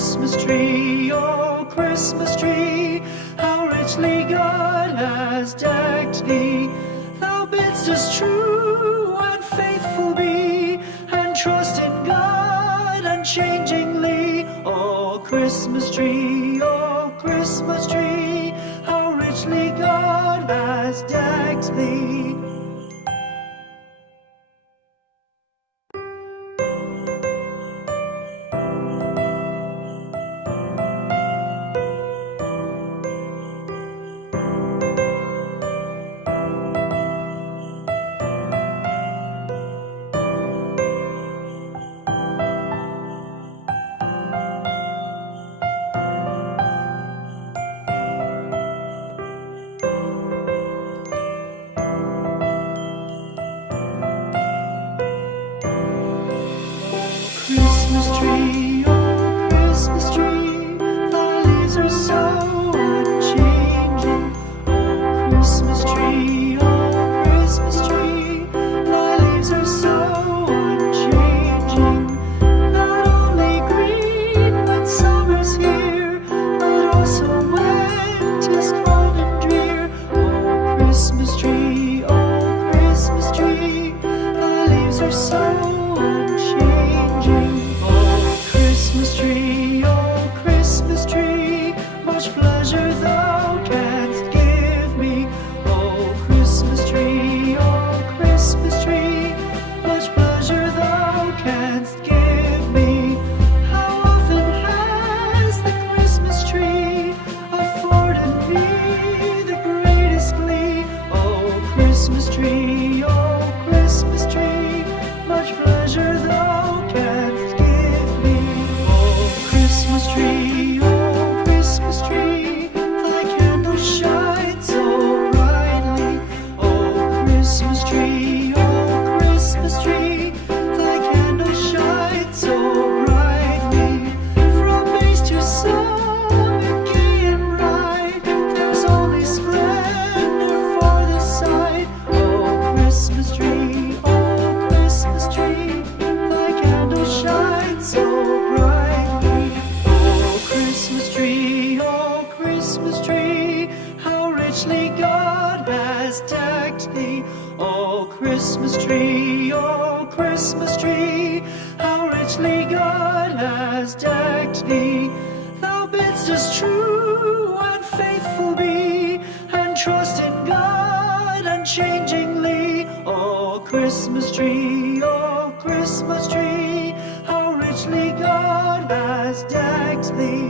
Christmas tree, oh Christmas tree, how richly God has decked thee. Thou bidst us true and faithful be, and trust in God unchangingly. Oh Christmas tree, how richly God has decked thee. Christmas tree, oh Christmas tree, thy leaves are so unchanging. Oh Christmas tree, thy leaves are so unchanging. Not only green when summer's here, but also when 'tis cold and drear. Oh Christmas tree, thy leaves are so unchanging. Christmas tree, much pleasure thou canst give me. Oh Christmas tree, much pleasure thou canst give me. How often has the Christmas tree afforded me the greatest glee. Oh Christmas tree, much pleasure thou canst give me. Oh Christmas tree, thy candles shine so brightly. Oh Christmas tree, thy candles shine so brightly. From base to summit, gay and bright, there's only splendor for the sight. Oh Christmas tree, thy candles shine so brightly. Oh Christmas tree, how richly God has decked thee. Oh Christmas tree, how richly God has decked thee. Thou bidst us true and faithful be, and trust in God unchangingly. Oh Christmas tree, how richly God has decked thee.